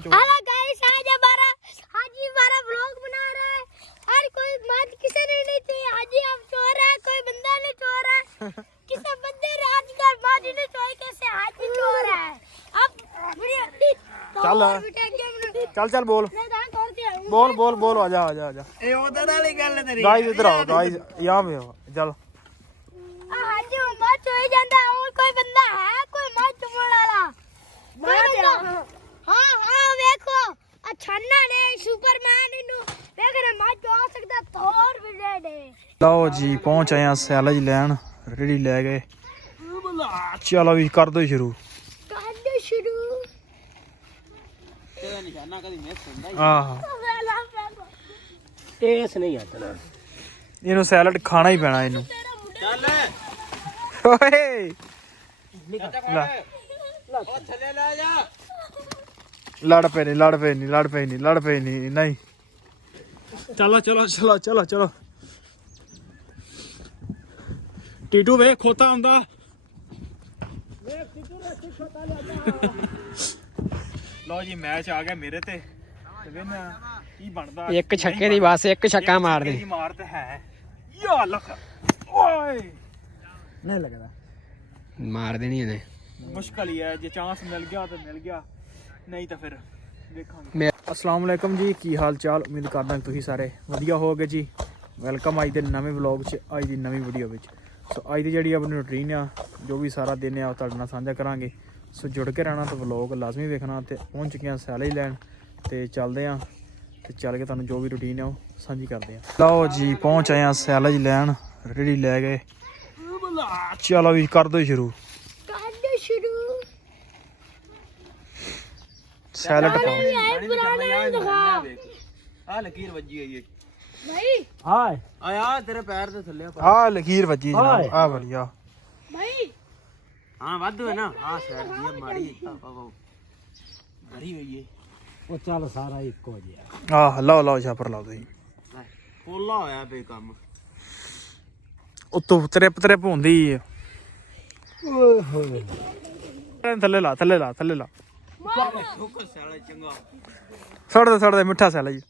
Hello guys, आज हमारा vlog बना रहा है। और कोई मत किसी ने नहीं थी। आज ही हम सो रहा है, कोई बंदा नहीं सो रहा है। किसी बंदे ने आज का माजी नहीं सोई, कैसे आज भी सो रहा है। अब चल चल बोल बोल बोल बोल आजा आजा आजा ਇਹ ਉਹਦੇ ਨਾਲ ਹੀ ਗੱਲ ਤੇਰੀ गाइस इधर आओ गाइस यहाँ पे आओ चल आज मत सोई जाता। और कोई बंदा है, कोई मत चुमड़ वाला हाँ हाँ देखो छन्ना ने सुपरमैन इनु देख रहे मत जो सकता थोर विजय ने। लो जी पहुंच आए हैं सैलज लैन रेडी ले गए। चलो भी कर दो शुरू ਤੇਰਾ ਨਿਸ਼ਾਨਾ ਕਦੀ ਮਿਸ ਹੁੰਦਾ ਹੀ ਆਹ ਟੇਸ ਨਹੀਂ ਆਤਨਾ ਇਹਨੂੰ ਸੈਲਡ ਖਾਣਾ ਹੀ ਪੈਣਾ ਇਹਨੂੰ। ਚੱਲ ਓਏ ਲੈ ਉਹ ਥੱਲੇ ਲੈ ਜਾ ਲੜ ਪਏ ਨਹੀਂ ਲੜ ਪਏ ਨਹੀਂ ਲੜ ਪਏ ਨਹੀਂ ਲੜ ਪਏ ਨਹੀਂ ਨਹੀਂ ਚਲੋ ਚਲੋ ਚਲੋ ਚਲੋ ਚਲੋ ਟੀਟੂ ਵੇ ਖੋਤਾ ਹੁੰਦਾ ਲਓ ਜੀ ਮੈਚ ਆ ਗਿਆ ਮੇਰੇ ਤੇ ਵੇਖਣਾ ਕੀ ਬਣਦਾ। ਇੱਕ ਛੱਕੇ ਦੀ ਬਸ ਇੱਕ ਛੱਕਾ ਮਾਰ ਦੇ ਮਾਰ ਤੇ ਹੈ ਯਾ ਲੱਖ ਓਏ ਨਹੀਂ ਲੱਗਦਾ ਮਾਰ ਦੇਣੀ ਇਹਨੇ ਮੁਸ਼ਕਲ ਹੀ ਹੈ। ਜੇ ਚਾਂਸ ਮਿਲ ਗਿਆ ਤਾਂ ਮਿਲ ਗਿਆ, ਨਹੀਂ ਤਾਂ ਫਿਰ ਵੇਖਾਂਗੇ। ਅਸਲਾਮ ਵਾਲੇਕਮ ਜੀ, ਕੀ ਹਾਲ ਚਾਲ? ਉਮੀਦ ਕਰਦਾ ਕਿ ਤੁਸੀਂ ਸਾਰੇ ਵਧੀਆ ਹੋਵੋਗੇ ਜੀ। ਵੈਲਕਮ ਅੱਜ ਦੇ ਨਵੇਂ ਵਲੌਗ 'ਚ, ਅੱਜ ਦੀ ਨਵੀਂ ਵੀਡੀਓ ਵਿੱਚ। ਸੋ ਅੱਜ ਦੀ ਜਿਹੜੀ ਆਪਣੀ ਰੂਟੀਨ ਆ, ਜੋ ਵੀ ਸਾਰਾ ਦਿਨ ਆ ਉਹ ਤੁਹਾਡੇ ਨਾਲ ਸਾਂਝਾ ਕਰਾਂਗੇ। ਸੋ ਜੁੜ ਕੇ ਰਹਿਣਾ ਤੇ ਵਲੌਗ ਲਾਜ਼ਮੀ ਵੇਖਣਾ। ਤੇ ਪਹੁੰਚ ਚੁੱਕੇ ਹਾਂ ਸੈਲਜ ਲੈਣ ਤੇ ਚੱਲਦੇ ਹਾਂ ਤੇ ਚੱਲ ਕੇ ਤੁਹਾਨੂੰ ਜੋ ਵੀ ਰੂਟੀਨ ਆ ਉਹ ਸਾਂਝੀ ਕਰਦੇ ਹਾਂ। ਲਓ ਜੀ ਪਹੁੰਚ ਆਏ ਹਾਂ ਸੈਲਜ ਲੈਣ ਰੇਡੀ ਲੈ ਗਏ। ਚਲੋ ਵੀ ਕਰ ਦੋ ਸ਼ੁਰੂ ਸੈਲਡ ਪਾਓ। ਆ ਲਕੀਰ ਵੱਜੀ ਹੋਈ ਹੈ भाई ਹਾਏ ਆਇਆ ਤੇਰੇ ਪੈਰ ਦੇ ਥੱਲੇ ਆ ਲਕੀਰ ਵੱਜੀ ਜਨਾਬ, ਆ ਵਧੀਆ भाई ਹਾਂ ਵਾਧੂ ਹੈ ਨਾ ਆ ਸੈਰ ਦੀ ਮਾੜੀ ਭਰੀ ਹੋਈ ਹੈ ਉਹ ਚੱਲ ਸਾਰਾ ਇੱਕੋ ਜਿਹਾ ਆਹ ਲਓ ਲਓ ਛਾਪਰ ਲਾਓ ਤੁਸੀਂ। ਪੋਲਾ ਹੋਇਆ ਬੇ ਕੰਮ ਉੱਤੋਂ ਤ੍ਰਿਪ ਤ੍ਰਿਪ ਹੁੰਦੀ ਓਏ ਹੋਏ ਥੱਲੇ ਲਾ ਥੱਲੇ ਲਾ ਥੱਲੇ ਲਾ ਠੋਕਰ ਸਾਲਾ ਚੰਗਾ ਛੱਡ ਦੇ ਮਿੱਠਾ ਸੈਲਜ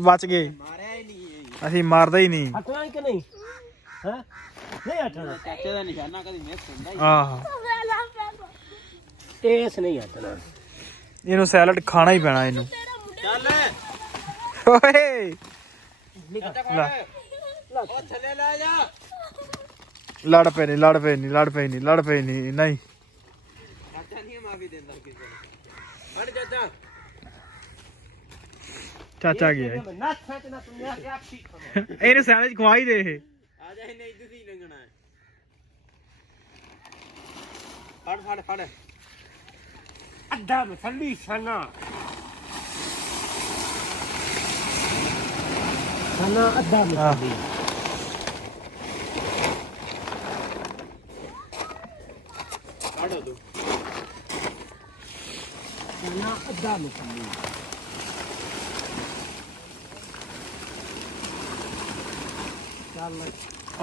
ਬਚ ਗਏ। ਮਾਰਿਆ ਹੀ ਨਹੀਂ ਅਸੀਂ ਮਾਰਦਾ ਹੀ ਨਹੀਂ। ਹਟਣਾ ਕਿ ਨਹੀਂ ਹੈ ਨਹੀਂ ਹਟਣਾ ਚਾਚੇ ਦਾ ਨਿਸ਼ਾਨਾ ਕਦੀ ਮਿਸ ਹੁੰਦਾ ਹੀ ਆਹ ਟੇਸ ਨਹੀਂ ਹਟਣਾ ਇਹਨੂੰ ਸੈਲਡ ਖਾਣਾ ਹੀ ਪੈਣਾ ਇਹਨੂੰ। ਚੱਲ ਓਏ ਲੈ ਉਹ ਥੱਲੇ ਲੈ ਜਾ ਲੜ ਪਏ ਨਹੀਂ ਲੜ ਪਏ ਨਹੀਂ ਲੜ ਪਏ ਨਹੀਂ ਲੜ ਪਏ ਨਹੀਂ ਨਹੀਂ ਚਾਚਾ ਨਹੀਂ ਮਾਫੀ ਦਿੰਦਾ ਕਿਸੇ ਨੂੰ ਹਟ ਚਾਚਾ ਚਾਚਾ ਗਿਆ ਏ। ਨਾ ਛੱਡਣਾ ਤੂੰ ਮੇਰਾ ਆਪੀ ਇਹਨੂੰ ਸੈਲਡ ਖਵਾ ਹੀ ਦੇ ਇਹ। ਆ ਜਾ ਨਹੀਂ ਤੁਸੀਂ ਲੰਘਣਾ ਹੈ ਫੜ ਫੜ ਫੜ ਅੱਧਾ ਮਸਲੀ ਸਨਾ ਅੱਧਾ ਮਸਲੀ ਕਾਢੋ ਦੋ ਸਨਾ ਅੱਧਾ ਮਸਲੀ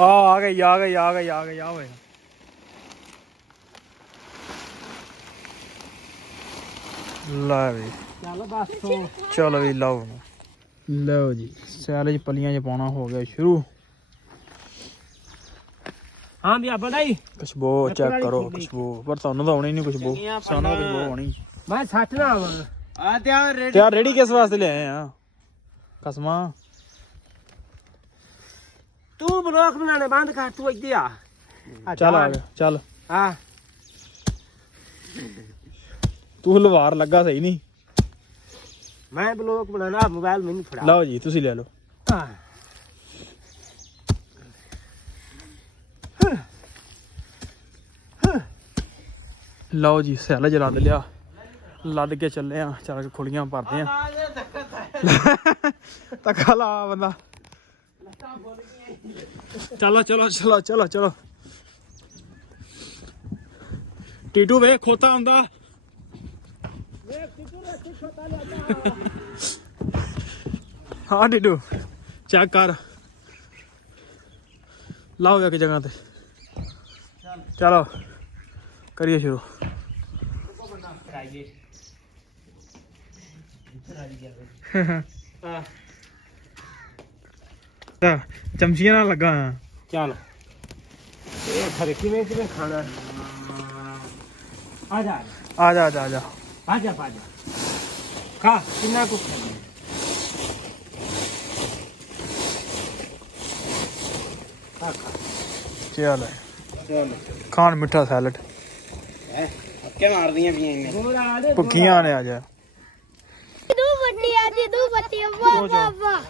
ਆ ਗਈ ਆ ਗਈ ਆ ਗਈ ਆ ਗਈ ਆ ਓਏ ਲੈ ਵੀ ਚੱਲ ਬਸ ਤੂੰ ਚਲੋ ਵੀ ਲਓ ਲਓ ਜੀ ਸੈਲਜ ਪਲੀਆਂ 'ਚ ਪਾਉਣਾ ਹੋ ਗਿਆ ਸ਼ੁਰੂ। ਹਾਂ ਵੀ ਆਪਣਾ ਹੀ ਖੁਸ਼ਬੂ ਚੈੱਕ ਕਰੋ ਖੁਸ਼ਬੂ, ਪਰ ਤੁਹਾਨੂੰ ਤਾਂ ਆਉਣੀ ਨਹੀਂ ਖੁਸ਼ਬੂ, ਸਾਨੂੰ ਤਾਂ ਖੁਸ਼ਬੂ ਆਉਣੀ। ਮੈਂ ਸੱਟ ਨਾ ਆਵਾਂ ਆ ਤਿਆਰ ਰੈਡੀ ਤੇ ਆ ਰੇੜੀ ਕਿਸ ਵਾਸਤੇ ਲਿਆਏ ਆ ਕਸਮਾਂ? ਤੂੰ ਬਲੌਕ ਬਣਾਣੇ ਬੰਦ ਕਰ ਤੂੰ ਇੱਥੇ ਆ ਚੱਲ ਆ ਗਿਆ ਚੱਲ। ਆ ਤੂੰ ਲਵਾਰ ਲੱਗਾ ਸਹੀ ਨਹੀਂ। ਮੈਂ ਬਲੌਕ ਬਣਾਣਾ ਮੋਬਾਈਲ ਮੈਨੂੰ ਫੜਾ ਲਓ ਜੀ ਤੁਸੀਂ ਲੈ ਲਓ। ਲਓ ਜੀ ਸੈਲਜ ਲੱਦ ਲਿਆ, ਲੱਦ ਕੇ ਚੱਲੇ ਆ। ਚੱਲ ਕੇ ਖੁੱਲੀਆਂ ਭਰਦੇ ਆ। ਧੱਕਾ ਲਾ ਬੰਦਾ। ਚਲੋ ਚਲੋ ਚਲੋ ਚਲੋ ਚਲੋ ਟੀਟੂ ਵੇ ਖੋਤਾ ਹੁੰਦਾ ਹਾਂ ਟੀਟੂ ਚੈੱਕ ਕਰ ਲਾਓ ਇੱਕ ਜਗ੍ਹਾ ਤੇ। ਚਲੋ ਕਰੀਏ ਸ਼ੁਰੂ। ਚਮਚੀਆਂ ਨਾਲ ਲੱਗਾ ਆ। ਚੱਲ ਇਹ ਖਰੇ ਕਿਵੇਂ ਖਾਣਾ। ਆ ਜਾ ਆ ਜਾ ਆ ਜਾ ਆ ਜਾ। ਆ ਜਾ ਪਾ ਜਾ ਖਾ ਕਿੰਨਾ ਕੁ ਖਾ ਖਾ ਚੱਲ ਚੱਲ ਖਾਣ ਮਿੱਠਾ ਸੈਲਡ। ਅੱਕੇ ਮਾਰਦੀਆਂ ਪਈਆਂ ਇਹਨੇ ਭੁੱਖੀਆਂ ਨੇ ਆ ਜਾ। दो बट्टिया जी दो बट्टिया वाह वाह वाह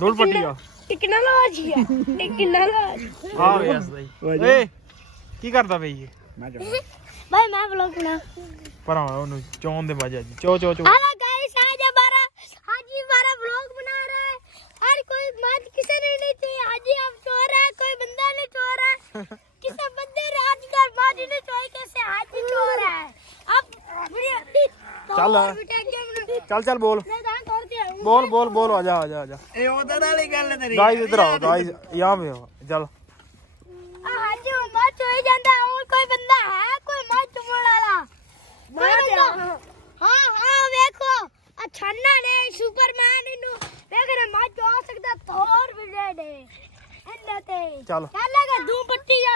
ਦੁੱਲ ਪੱਟੀਆ टेक्नोलॉजी है टेक्नोलॉजी ਆ ਵੇ ਯਸ ਬਾਈ। ਓਏ ਕੀ ਕਰਦਾ ਬਈ ਇਹ? भाई मैं ब्लॉग बना ਪਰ ਉਹਨੂੰ ਚੌਂ ਦੇ ਮਜਾ ਜੀ ਚੋ ਚੋ ਚੋ। हेलो गाइस आज हमारा ब्लॉग बना रहा है और कोई मत किसी ने नहीं चाहिए। आज ही हम सो रहा है कोई बंदा नहीं सो रहा है किसी बंदे ने आज का माजी ने सोए कैसे आज ही सो रहा है अब ਚੱਲ ਚੱਲ ਚੱਲ ਬੋਲ ਬੋਲ ਬੋਲ ਬੋਲ ਆ ਜਾ ਆ ਜਾ ਆ ਜਾ। ਇਹ ਉਹਦੇ ਨਾਲ ਹੀ ਗੱਲ ਤੇਰੀ ਗਾਇਸ ਇਧਰ ਆਓ ਗਾਇਸ ਯਹਾਂ पे आओ ਚੱਲ। आज मत सोई जाता और कोई बंदा है कोई मत चुमड़ वाला हाँ हाँ देखो छन्ना ने सुपरमैन इनु देख रे मत जो सकता थोर ब्रिगेड है अन्नते चल चलेगा धूम पट्टिया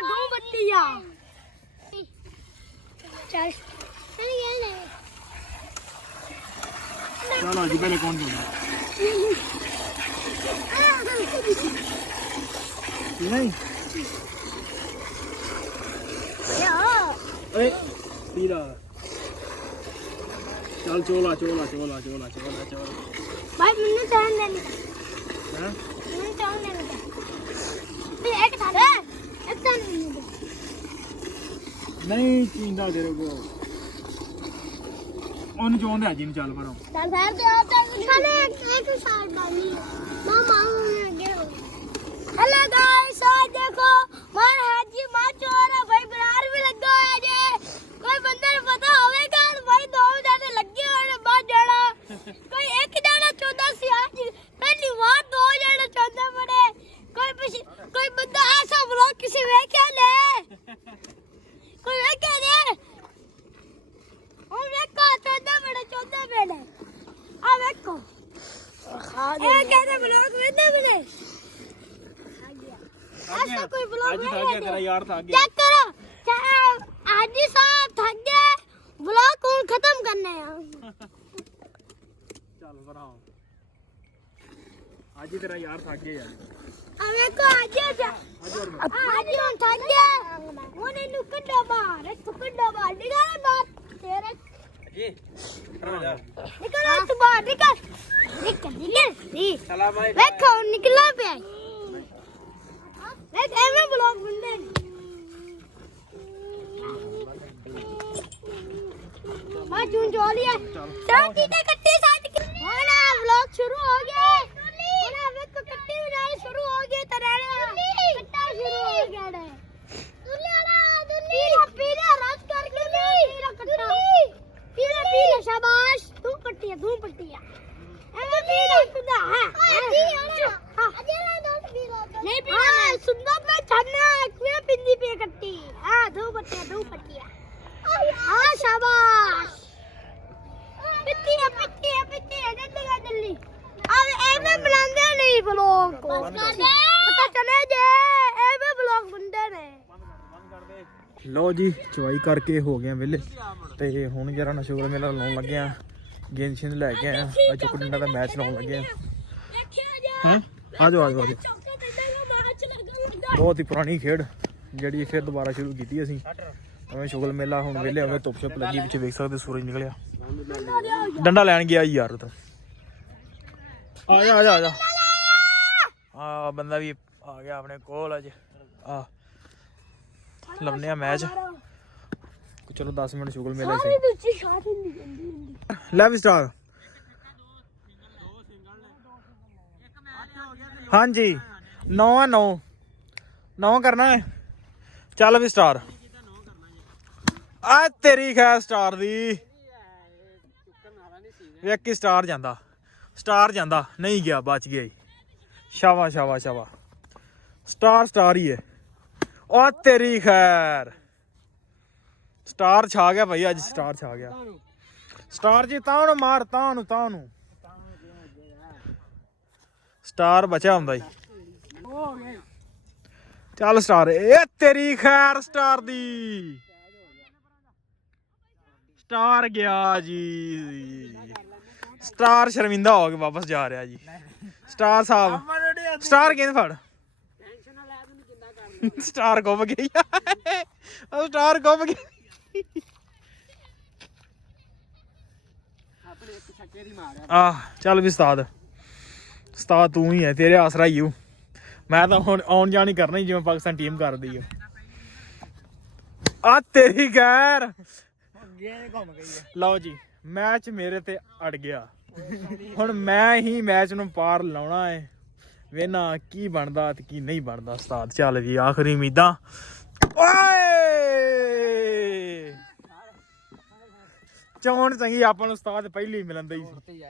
चल चल ये ले चलो जी पहले कौन बोल नहीं अरे पीला चल चोला चोला चोला चोला चोला चोला भाई मैंने चांद लेने हैं मैंने चांद लेने एक था एक चांद लेने नहीं चींदा तेरे को ਉਹਨੂੰ ਚਾਹੁੰਦੇ ਅੱਜ ਨੂੰ ਚੱਲ ਪਰੋਂ ਚੱਲ ਫੇਰ ਤੇ ਆ ਤਾਂ ਚਲੇ ਇੱਕ ਸਾਲ ਬਾਨੀ ਮਾਮਾ ਨੇ हेलो गाइस आज देखो मार हाजी मां चोरा भाई बरार भी लगा होया जे कोई बंदा ने पता होवेगा भाई दो जने लगे होने बाद जाना कोई एक जना 14 सी आज पहली बार दो जने 14 बने कोई बंदा ऐसा ब्लॉग किसी वेख्या ले कोई वेख्या ने और वेखो 14 बने आ वेखो ए कहते ब्लॉग वेखते बने ऐसा कोई ब्लॉग ਅੱਜ ਥੱਕ ਗਿਆ ਤੇरा यार थक गया चेक करो आज ही साहब थक गए ब्लॉग को खत्म करने हैं ਚੱਲ ਪਰਾਂ ਅੱਜ ਹੀ ਤੇਰਾ ਯਾਰ ਥੱਕ ਗਿਆ हमें को आज ही हम थक गए वो नहीं नुकड़ा बाहर नुकड़ा बाहर निकाल बात तेरे ਜੀ निकल तू बाहर निकल चला भाई देखो निकला पे देख एवे ब्लॉग बंदे मां चून जोली है चल सीधे कट्टी साइड है ना ब्लॉग शुरू हो गया है ना वे तो कट्टी बनाई शुरू हो गई तराने कट्टा शुरू हो गया है दुल्ली वाला दुल्ली पीला राज करके पीला कट्टा पीला शाबाश धूम पट्टिया एवे पीला खुदा है हां नहीं पीला सुंदर पे छन्ना क्यों पिंदी पे कट्टी हां दो पट्टिया हां शाबाश पिट्टिया जल्दी अब एवे बनांदे नहीं ब्लॉग को पता चले जे एवे ब्लॉग बनदे ने ਲੋ ਜੀ ਚਵਾਈ ਕਰਕੇ ਹੋ ਗਏ ਵਿਹਲੇ ਤੇ ਹੁਣ ਜਰਾ ਨਸ਼ੂਰ ਮੇਲਾ ਲਾਉਣ ਲੱਗੇ ਆ ਗੇਂਦ ਛਿੰਦ ਲੈ ਕੇ ਆਏ ਆ ਅੱਜ ਚੁੱਕ ਡੰਡਾ ਦਾ ਮੈਚ ਲਾਉਣ ਲੱਗੇ ਆ ਹੈ ਆ ਜਾਓ ਬਹੁਤ ਹੀ ਪੁਰਾਣੀ ਖੇਡ ਜਿਹੜੀ ਫਿਰ ਦੁਬਾਰਾ ਸ਼ੁਰੂ ਕੀਤੀ ਅਸੀਂ ਐਵੇਂ ਸ਼ੁਗਲ ਮੇਲਾ ਹੁਣ ਵਿਹਲੇ ਐਵੇਂ ਧੁੱਪ ਛੁੱਪ ਲੱਗੀ ਪਿੱਛੇ ਵੇਖ ਸਕਦੇ ਸੂਰਜ ਨਿਕਲਿਆ ਡੰਡਾ ਲੈਣ ਗਿਆ ਯਾਰ ਉਧਰ ਆ ਜਾ ਆ ਬੰਦਾ ਵੀ ਆ ਗਿਆ ਆਪਣੇ ਕੋਲ ਅੱਜ ਆ ਲੰਨੇ ਆ ਮੈਚ ਚਲੋ 10 ਮਿੰਟ ਸ਼ੁਗਲ ਮੇਲੇ ਸੇ ਦੂਜੀ ਸ਼ਾਟ ਹੁੰਦੀ ਜਾਂਦੀ ਲੈ ਵੀ ਸਟਾਰ ਹਾਂਜੀ 9 ਕਰਨਾ ਹੈ ਚੱਲ ਵੀ ਸਟਾਰ ਆ ਤੇਰੀ ਖੈਰ ਸਟਾਰ ਦੀ ਵੇਖ ਕੀ ਸਟਾਰ ਜਾਂਦਾ ਨਹੀਂ ਗਿਆ ਬਚ ਗਿਆ ਸ਼ਾਬਾਸ਼ ਸਟਾਰ ਹੀ ਹੈ ਉਹ ਤੇਰੀ ਖੈਰ ਸਟਾਰ ਛਾ ਗਿਆ ਭਾਈ ਅੱਜ ਸਟਾਰ ਛਾ ਗਿਆ ਸਟਾਰ ਜੀ ਤਾਂ ਨੂੰ ਮਾਰ ਤਾਂ ਨੂੰ ਸਟਾਰ ਬਚਿਆ ਹੁੰਦਾ ਈ ਚੱਲ ਸਟਾਰ ਇਹ ਤੇਰੀ ਖੈਰ ਸਟਾਰ ਦੀ ਸਟਾਰ ਗਿਆ ਜੀ ਸਟਾਰ ਸ਼ਰਮਿੰਦਾ ਹੋ ਕੇ ਵਾਪਸ ਜਾ ਰਿਹਾ ਜੀ ਸਟਾਰ ਸਾਹਿਬ ਸਟਾਰ ਕਿਹਨੇ ਫੜ ਸਟਾਰ ਗੁੰਮ ਗਈ ਉਹ ਸਟਾਰ ਗੁੰਮ ਗਈ ਆਹ ਚੱਲ ਵੀ ਉਸਤਾਦ ਤੂੰ ਹੀ ਹੈ ਤੇਰੇ ਆਸਰਾ ਹੀ ਹੂੰ ਮੈਂ ਤਾਂ ਹੁਣ ਆਉਣ ਜਾਣ ਹੀ ਕਰਨਾ ਜਿਵੇਂ ਪਾਕਿਸਤਾਨ ਟੀਮ ਕਰਦੀ ਆ ਆ ਤੇਰੀ ਗੈਰ ਲਓ ਜੀ ਮੈਚ ਮੇਰੇ ਤੇ ਅੜ ਗਿਆ ਹੁਣ ਮੈਂ ਹੀ ਮੈਚ ਨੂੰ ਪਾਰ ਲਾਉਣਾ ਹੈ ਵੇਨਾ ਕੀ ਬਣਦਾ ਤੇ ਕੀ ਨਹੀਂ ਬਣਦਾ ਉਸਤਾਦ ਚੱਲ ਜੀ ਆਖਰੀ ਉਮੀਦਾਂ ਓਏ ਚੌਣ ਚੰਗੀ ਆਪਾਂ ਨੂੰ ਉਸਤਾਦ ਪਹਿਲੀ ਮਿਲਣ ਦੀ ਸੀ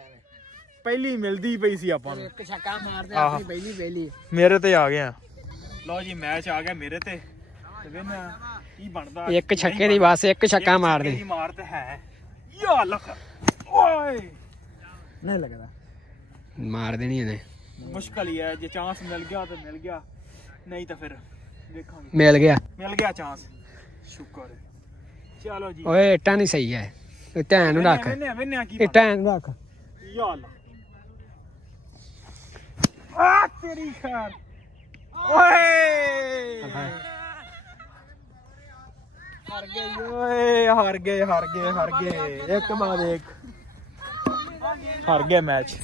ਪਹਿਲੀ ਮਿਲਦੀ ਪਈ ਸੀ ਆਪਾਂ ਨੂੰ ਇੱਕ ਛੱਕਾ ਮਾਰਦੇ ਆਪਣੀ ਪਹਿਲੀ ਮੇਰੇ ਤੇ ਆ ਗਿਆ ਲਓ ਜੀ ਮੈਚ ਆ ਗਿਆ ਮੇਰੇ ਤੇ ਵੇਨਾ ਕੀ ਬਣਦਾ ਇੱਕ ਛੱਕੇ ਦੀ ਬਸ ਇੱਕ ਛੱਕਾ ਮਾਰਦੇ ਮਾਰ ਤੇ ਹੈ ਯਾ ਲੱਖ ਓਏ ਨਹੀਂ ਲੱਗਦਾ ਮਾਰਦੇ ਨਹੀਂ ਇਹਨੇ ਮੁਸ਼ਕਲ ਹੀ ਹੈ ਜੇ ਚਾਂਸ ਮਿਲ ਗਿਆ ਤਾਂ ਮਿਲ ਗਿਆ ਨਹੀਂ ਤਾਂ ਫਿਰ ਦੇਖਾਂਗੇ ਮਿਲ ਗਿਆ ਚਾਂਸ ਸ਼ੁਕਰ ਹੈ ਚਲੋ ਜੀ ਓਏ ਇੱਟਾਂ ਨਹੀਂ ਸਹੀ ਹੈ ਧਿਆਨ ਨੂੰ ਰੱਖ ਵੇਨੇ ਕੀ ਇੱਟਾਂ ਨੂੰ ਰੱਖ ਯਾ ਅੱਲਾ ਆ ਤੇਰੀ ਖੈਰ ਓਏ ਹਾਰ ਗਏ ਇੱਕ ਬਾਅਦ ਇੱਕ ਹਾਰ ਗਏ ਮੈਚ